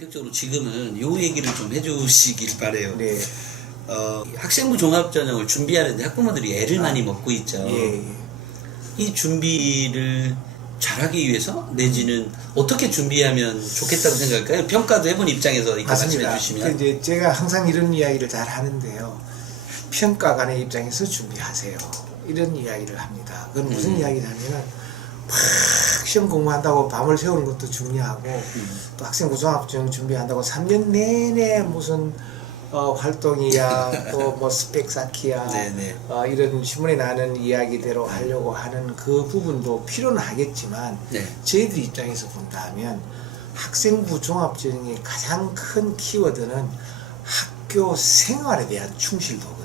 본격적으로 지금은 요 얘기를 좀 해주시길 바래요. 네. 학생부 종합전형을 준비하는데 학부모들이 애를 많이 먹고 있죠. 예. 이 준비를 잘하기 위해서 내지는 어떻게 준비하면 좋겠다고 생각할까요? 평가도 해본 입장에서 이렇게 말씀해 주시면. 이제 제가 항상 이런 이야기를 잘 하는데요. 평가관의 입장에서 준비하세요. 이런 이야기를 합니다. 그건 무슨 이야기냐면 막 시험 공부한다고 밤을 새우는 것도 중요하고 또 학생부 종합전형 준비한다고 3년 내내 무슨 활동이야 또 뭐 스펙 쌓기야 이런 신문에 나는 이야기대로 하려고 하는 그 부분도 필요는 하겠지만 저희들 입장에서 본다면 학생부 종합전형의 가장 큰 키워드는 학교 생활에 대한 충실도거든요.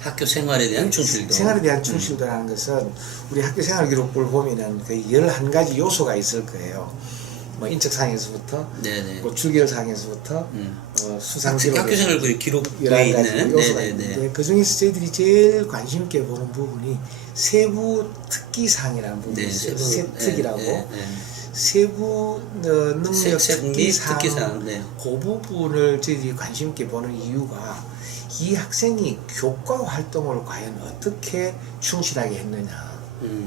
학교 생활에 대한 충실도. 생활에 대한 충실도라는 것은 우리 학교 생활 기록부를 보면은 거의 11가지 요소가 있을 거예요. 뭐 인적사항에서부터, 뭐 출결사항에서부터, 수상기록, 학교생활 기록부에 있는 요소가 있는데 그 중에서 저희들이 제일 관심 있게 보는 부분이 세부 특기사항이라는 부분이 있어요. 세특이라고. 세부 능력 특기사항. 그 부분을 저희들이 관심 있게 보는 이유가 이 학생이 교과 활동을 과연 어떻게 충실하게 했느냐.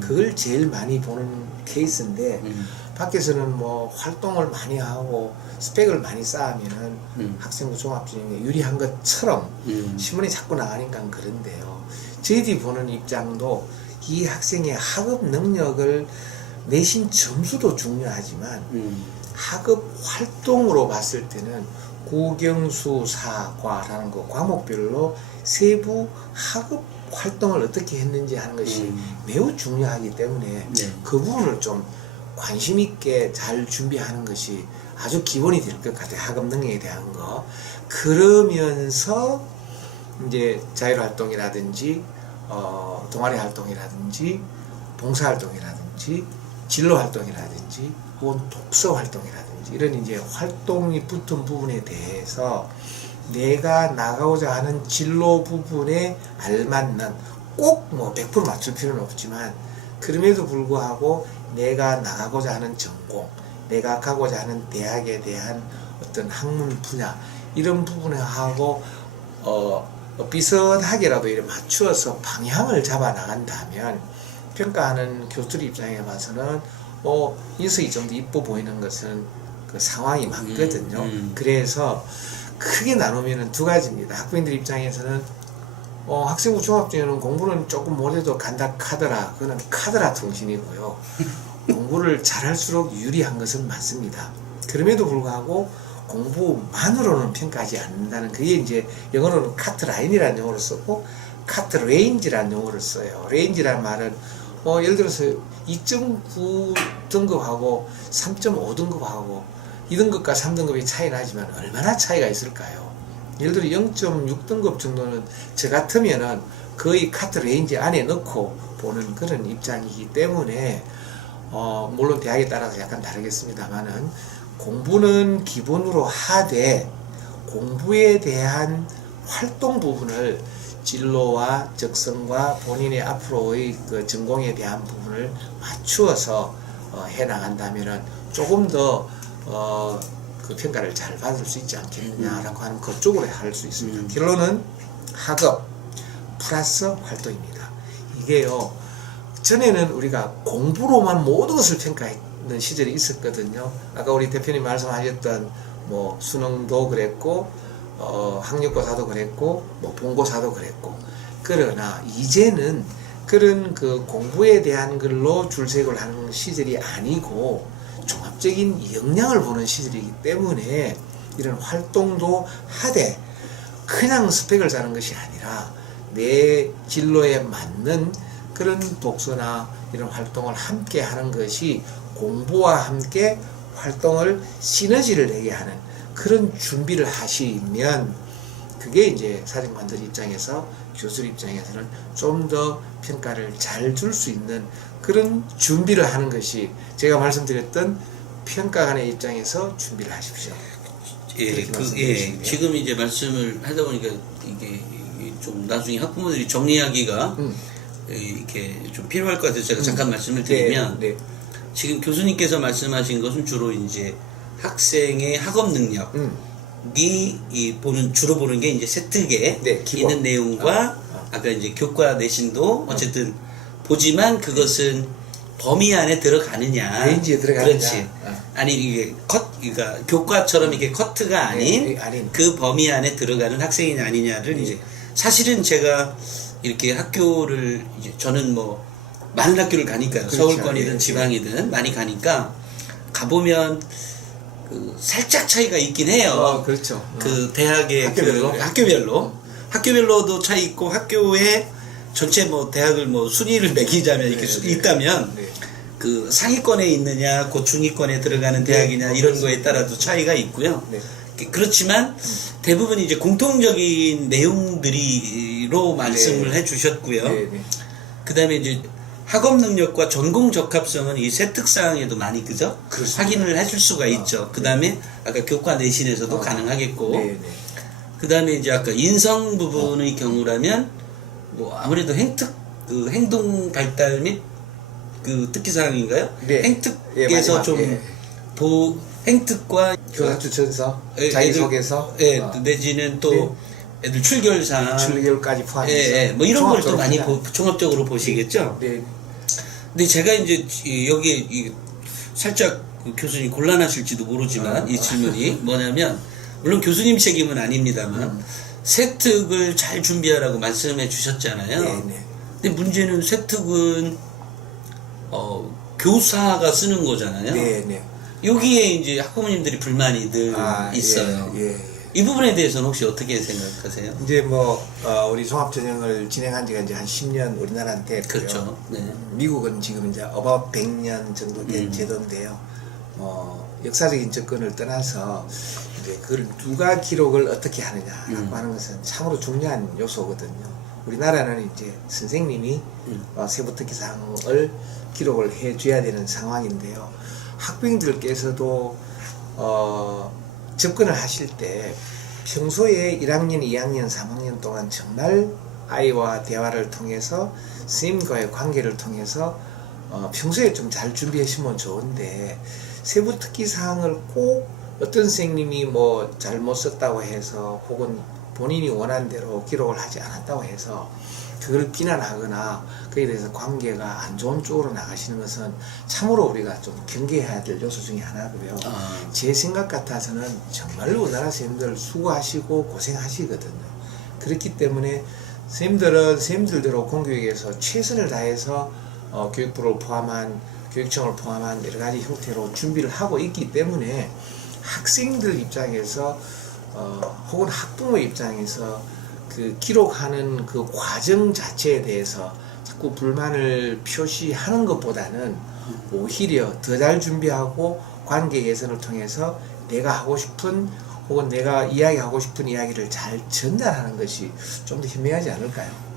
그걸 제일 많이 보는 케이스인데 밖에서는 뭐 활동을 많이 하고 스펙을 많이 쌓으면은 학생부 종합전형에 유리한 것처럼 신문에 자꾸 나가니까 그런데요. 저희들이 보는 입장도 이 학생의 학업 능력을 내신 점수도 중요하지만 학업 활동으로 봤을 때는 국영수사과라는 그 과목별로 세부 학업 활동을 어떻게 했는지 하는 것이 매우 중요하기 때문에 그 부분을 좀 관심 있게 잘 준비하는 것이 아주 기본이 될 것 같아요. 학업 능력에 대한 거. 그러면서 이제 자율활동이라든지 동아리 활동이라든지 봉사활동이라든지 진로활동이라든지 혹은 독서활동이라든지 이런 이제 활동이 붙은 부분에 대해서 내가 나가고자 하는 진로 부분에 알맞는 꼭 뭐 100% 맞출 필요는 없지만 그럼에도 불구하고 내가 나가고자 하는 전공, 내가 가고자 하는 대학에 대한 어떤 학문 분야 이런 부분에 하고 비슷하게라도 이렇게 맞추어서 방향을 잡아 나간다면 평가하는 교수들 입장에 봐서는 인석이 좀 더 이뻐 보이는 것은 그 상황이 맞거든요. 그래서 크게 나누면 두 가지입니다. 학부모들 입장에서는 학생부 종합전형은 공부는 조금 못해도 간다 카더라. 그거는 카더라 통신이고요. 공부를 잘할수록 유리한 것은 맞습니다. 그럼에도 불구하고 공부만으로는 평가하지 않는다는 그게 이제 영어로는 카트라인이라는 용어를 쓰고 카트레인지라는 용어를 써요. 레인지라는 말은 예를 들어서 2.9 등급하고 3.5등급하고 2등급과 3등급이 차이 나지만 얼마나 차이가 있을까요? 예를 들어 0.6등급 정도는 저 같으면은 거의 카트 레인지 안에 넣고 보는 그런 입장이기 때문에 물론 대학에 따라서 약간 다르겠습니다만은 공부는 기본으로 하되 공부에 대한 활동 부분을 진로와 적성과 본인의 앞으로의 그 전공에 대한 부분을 맞추어서 해 나간다면은 조금 더 그 평가를 잘 받을 수 있지 않겠느냐라고 하는 그쪽으로 할 수 있습니다. 결론은 학업 플러스 활동입니다. 이게요, 전에는 우리가 공부로만 모든 것을 평가했는 시절이 있었거든요. 아까 우리 대표님 말씀하셨던 뭐 수능도 그랬고 학력고사도 그랬고 뭐 본고사도 그랬고, 그러나 이제는 그런 그 공부에 대한 걸로 줄색을 하는 시절이 아니고 종합적인 역량을 보는 시절이기 때문에 이런 활동도 하되 그냥 스펙을 쌓는 것이 아니라 내 진로에 맞는 그런 독서나 이런 활동을 함께 하는 것이 공부와 함께 활동을 시너지를 내게 하는 그런 준비를 하시면 그게 이제 사정관들 입장에서 교수들 입장에서는 좀 더 평가를 잘 줄 수 있는 그런 준비를 하는 것이 제가 말씀드렸던 평가관의 입장에서 준비를 하십시오. 지금 이제 말씀을 하다 보니까 이게 좀 나중에 학부모들이 정리하기가 이렇게 좀 필요할 것 같아서 제가 잠깐 말씀을 드리면 지금 교수님께서 말씀하신 것은 주로 이제 학생의 학업 능력이 주로 보는 게 이제 세특에 네, 기본. 있는 내용과 아까 이제 교과 내신도 어쨌든 보지만 그것은 범위 안에 들어가느냐. 레인지에 들어가느냐. 그렇지. 아니 이게 그러니까 교과처럼 이게 커트가 아닌 아닌. 그 범위 안에 들어가는 학생이냐 아니냐를 이제 사실은 제가 이렇게 학교를 이제 저는 뭐 많은 학교를 가니까요. 그렇죠. 서울권이든 예, 지방이든 많이 가니까 가보면 그 살짝 차이가 있긴 해요. 그렇죠. 그 대학의 학교별로? 학교별로도 차이 있고 학교에 전체 뭐 대학을 뭐 순위를 매기자면 이렇게 있다면 네. 그 상위권에 있느냐, 그 중위권에 들어가는 대학이냐 이런 거에 따라도 차이가 있고요. 네. 그렇지만 대부분 이제 공통적인 내용들이로 말씀을 해주셨고요. 네, 네. 그다음에 이제 학업 능력과 전공 적합성은 이 세특사항에도 많이 그죠? 그렇습니다. 확인을 해줄 수가 있죠. 그다음에 아까 교과 내신에서도 가능하겠고, 네, 네. 그다음에 이제 아까 인성 부분의 경우라면 뭐 아무래도 행동 발달 및 그 특기사항인가요? 네. 행특에서 마지막, 좀 행특과 교사추천서, 자기소개서, 내지는 또 애들 출결사항, 출결까지 포함해서 뭐 이런 걸 또 많이 그냥. 종합적으로 보시겠죠? 네. 근데 제가 이제 여기에 살짝 그 교수님 곤란하실지도 모르지만 이 질문이 뭐냐면 물론 교수님 책임은 아닙니다만 세특을 잘 준비하라고 말씀해 주셨잖아요. 네, 네. 근데 문제는 세특은 교사가 쓰는 거잖아요. 네, 네. 여기에 이제 학부모님들이 불만이 늘 있어요. 예. 이 부분에 대해서는 혹시 어떻게 생각하세요? 이제 뭐 우리 종합전형을 진행한 지가 이제 한 10년 우리나라한테 됐고요. 그렇죠. 네. 미국은 지금 이제 about 100년 정도 된 제도인데요. 역사적인 접근을 떠나서 이제 그걸 누가 기록을 어떻게 하느냐라고 하는 것은 참으로 중요한 요소거든요. 우리나라는 이제 선생님이 세부특기 사항을 기록을 해줘야 되는 상황인데요. 학부형들께서도 접근을 하실 때 평소에 1학년, 2학년, 3학년 동안 정말 아이와 대화를 통해서 선생님과의 관계를 통해서 평소에 좀 잘 준비하시면 좋은데 세부 특기 사항을 꼭 어떤 선생님이 뭐 잘못 썼다고 해서 혹은 본인이 원한 대로 기록을 하지 않았다고 해서 그걸 비난하거나 그에 대해서 관계가 안 좋은 쪽으로 나가시는 것은 참으로 우리가 좀 경계해야 될 요소 중에 하나고요. 제 생각 같아서는 정말로 우리나라 선생님들 수고하시고 고생하시거든요. 그렇기 때문에 선생님들대로 공교육에서 최선을 다해서 교육부를 포함한 교육청을 포함한 여러 가지 형태로 준비를 하고 있기 때문에 학생들 입장에서 혹은 학부모 입장에서 그 기록하는 그 과정 자체에 대해서 자꾸 불만을 표시하는 것보다는 오히려 더 잘 준비하고 관계 개선을 통해서 내가 하고 싶은 혹은 내가 이야기하고 싶은 이야기를 잘 전달하는 것이 좀 더 현명하지 않을까요?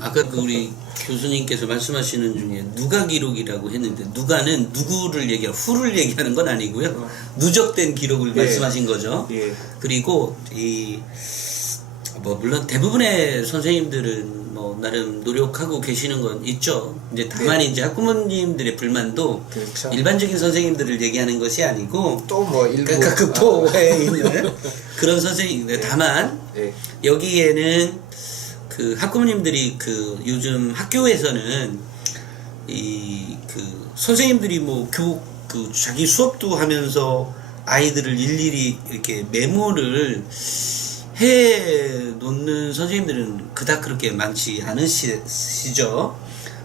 아까 우리 교수님께서 말씀하시는 중에 누가 기록이라고 했는데 누가는 누구를 얘기하고 후를 얘기하는 건 아니고요. 누적된 기록을 말씀하신 거죠. 그리고 물론 대부분의 선생님들은 뭐 나름 노력하고 계시는 건 있죠. 이제 다만 이제 학부모님들의 불만도 그렇죠. 일반적인 선생님들을 얘기하는 것이 아니고 또 뭐 일부 극도에 있는 그런 선생님. 다만 여기에는 그 학부모님들이 그 요즘 학교에서는 그 선생님들이 뭐 그 자기 수업도 하면서 아이들을 일일이 이렇게 메모를 해 놓는 선생님들은 그닥 그렇게 많지 않으시죠.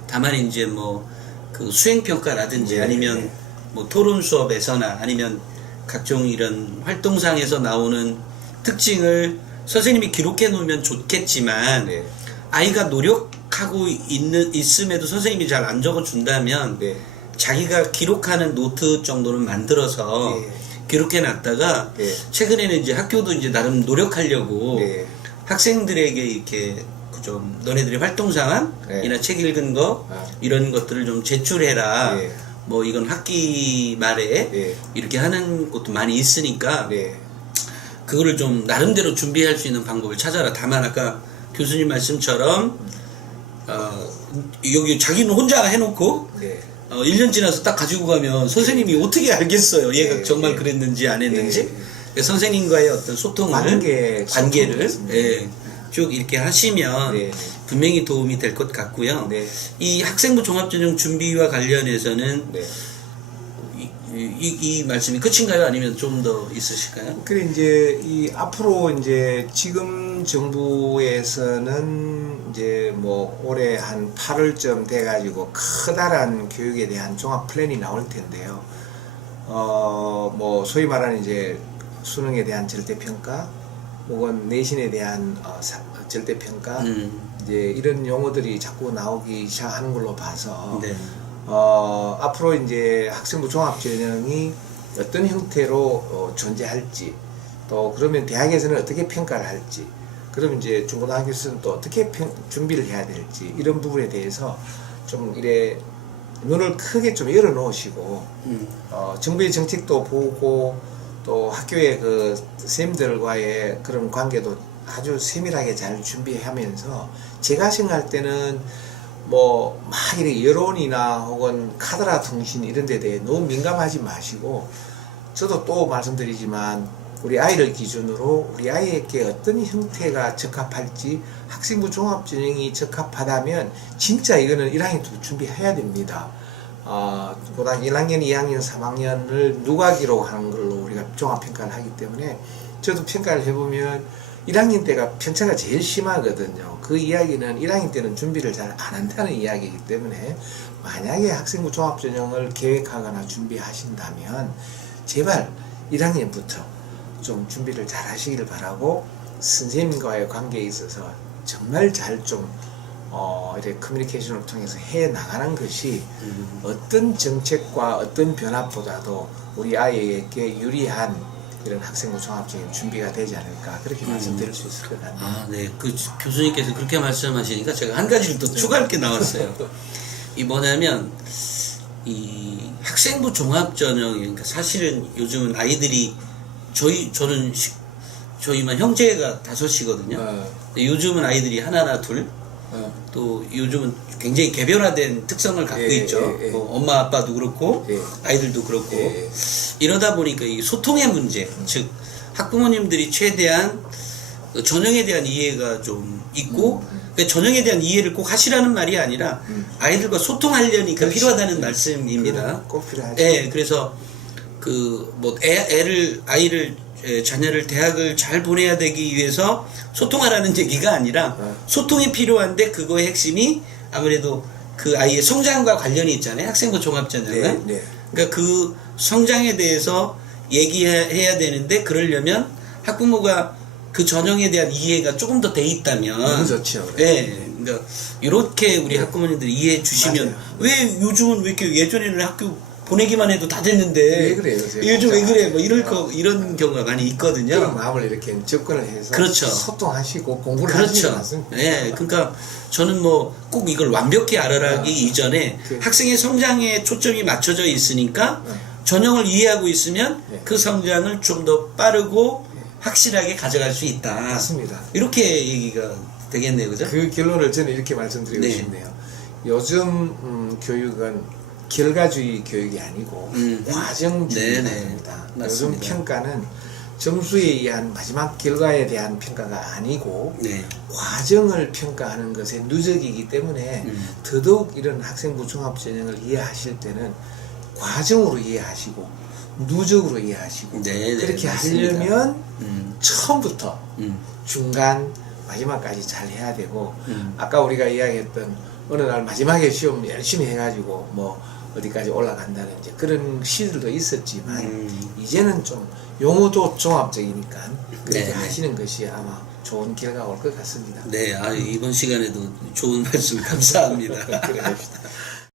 다만 이제 뭐 그 수행평가라든지 아니면 뭐 토론 수업에서나 아니면 각종 이런 활동상에서 나오는 특징을 선생님이 기록해 놓으면 좋겠지만 아이가 노력하고 있음에도 선생님이 잘 안 적어 준다면 자기가 기록하는 노트 정도는 만들어서 기록해 놨다가 최근에는 이제 학교도 이제 나름 노력하려고 학생들에게 이렇게 좀 너네들의 활동 상황이나 책 읽은 거 이런 것들을 좀 제출해라. 뭐 이건 학기 말에 이렇게 하는 것도 많이 있으니까 그거를 좀 나름대로 준비할 수 있는 방법을 찾아라. 다만 아까 교수님 말씀처럼 여기 자기는 혼자 해놓고 1년 지나서 딱 가지고 가면 선생님이 어떻게 알겠어요? 얘가 네, 정말 네. 그랬는지 안 했는지. 네. 선생님과의 어떤 소통을, 관계를 소통을 예, 쭉 이렇게 하시면 네. 분명히 도움이 될 것 같고요. 네. 이 학생부 종합전형 준비와 관련해서는 네. 이 말씀이 끝인가요? 아니면 좀 더 있으실까요? 그래 이제 이 앞으로 이제 지금 정부에서는 이제 뭐 올해 한 8월쯤 돼가지고 커다란 교육에 대한 종합 플랜이 나올 텐데요. 뭐 소위 말하는 이제 수능에 대한 절대평가, 혹은 내신에 대한 절대평가, 이제 이런 용어들이 자꾸 나오기 시작하는 걸로 봐서. 네. 앞으로 이제 학생부 종합전형이 어떤 형태로 존재할지, 또 그러면 대학에서는 어떻게 평가를 할지, 그럼 이제 중고등학교에서는 또 어떻게 준비를 해야 될지, 이런 부분에 대해서 좀 이래 눈을 크게 좀 열어 놓으시고, 정부의 정책도 보고, 또 학교의 그 선생님들과의 그런 관계도 아주 세밀하게 잘 준비하면서, 제가 생각할 때는 뭐 막 이렇게 여론이나 혹은 카더라 통신 이런 데 대해 너무 민감하지 마시고, 저도 또 말씀드리지만 우리 아이를 기준으로 우리 아이에게 어떤 형태가 적합할지, 학생부 종합전형이 적합하다면 진짜 이거는 1학년부터 준비해야 됩니다. 고등학교 1학년, 2학년, 3학년을 누가기로 하는 걸로 우리가 종합평가를 하기 때문에, 저도 평가를 해보면 1학년 때가 편차가 제일 심하거든요. 그 이야기는 1학년 때는 준비를 잘 안 한다는 이야기이기 때문에, 만약에 학생부 종합전형을 계획하거나 준비하신다면 제발 1학년부터 좀 준비를 잘 하시길 바라고, 선생님과의 관계에 있어서 정말 잘 좀 이렇게 커뮤니케이션을 통해서 해 나가는 것이 어떤 정책과 어떤 변화보다도 우리 아이에게 유리한 이런 학생부 종합적인 준비가 되지 않을까, 그렇게 말씀드릴 수 있을 것 같네요. 아, 네. 그 교수님께서 그렇게 말씀하시니까 제가 한 가지를 또 추가할 게 나왔어요. 이 뭐냐면, 이 학생부 종합전형, 그러니까 사실은 요즘은 아이들이 저희만 형제가 5이거든요. 요즘은 아이들이 하나나 둘, 또 요즘은 굉장히 개별화된 특성을 갖고 있죠. 뭐 엄마 아빠도 그렇고 아이들도 그렇고, 이러다 보니까 이 소통의 문제, 즉 학부모님들이 최대한 전형에 대한 이해가 좀 있고, 그러니까 전형에 대한 이해를 꼭 하시라는 말이 아니라 아이들과 소통하려니까 필요하다는 말씀입니다. 꼭 필요하죠. 네, 그래서 그 뭐 자녀를 대학을 잘 보내야 되기 위해서 소통하라는 얘기가 아니라, 소통이 필요한데 그거의 핵심이 아무래도 그 아이의 성장과 관련이 있잖아요. 학생부 종합전형은. 그러니까 그 성장에 대해서 얘기해야 되는데, 그러려면 학부모가 그 전형에 대한 이해가 조금 더 돼 있다면 너무 좋죠. 네, 그러니까 이렇게 우리 학부모님들이 이해해 주시면, 맞아요. 왜 요즘은 왜 이렇게 예전에는 학교 보내기만 해도 다 됐는데 왜 그래요? 요즘 왜 그래? 뭐 이런 경우가 많이 있거든요. 그런 마음을 이렇게 접근을 해서 그렇죠. 소통하시고 공부를 하시는 게 그렇죠. 맞습니다. 네, 그러니까 저는 뭐 꼭 이걸 완벽히 알아라기 이전에 학생의 성장에 초점이 맞춰져 있으니까 전형을 이해하고 있으면 그 성장을 좀 더 빠르고 확실하게 가져갈 수 있다. 맞습니다. 이렇게 얘기가 되겠네요, 그죠? 그 결론을 저는 이렇게 말씀드리고 싶네요. 요즘 교육은 결과주의 교육이 아니고 과정주의 교육입니다. 요즘 평가는 점수에 의한 마지막 결과에 대한 평가가 아니고 과정을 평가하는 것에 누적이기 때문에, 더더욱 이런 학생부 종합전형을 이해하실 때는 과정으로 이해하시고 누적으로 이해하시고, 그렇게 맞습니다. 하려면 처음부터 중간 마지막까지 잘 해야 되고, 아까 우리가 이야기했던 어느 날 마지막에 시험 열심히 해가지고 뭐 어디까지 올라간다는 이제 그런 시들도 있었지만, 이제는 좀 용어도 종합적이니까 그렇게 하시는 것이 아마 좋은 결과가 올 것 같습니다. 네, 이번 시간에도 좋은 말씀 감사합니다. 그래 봅시다.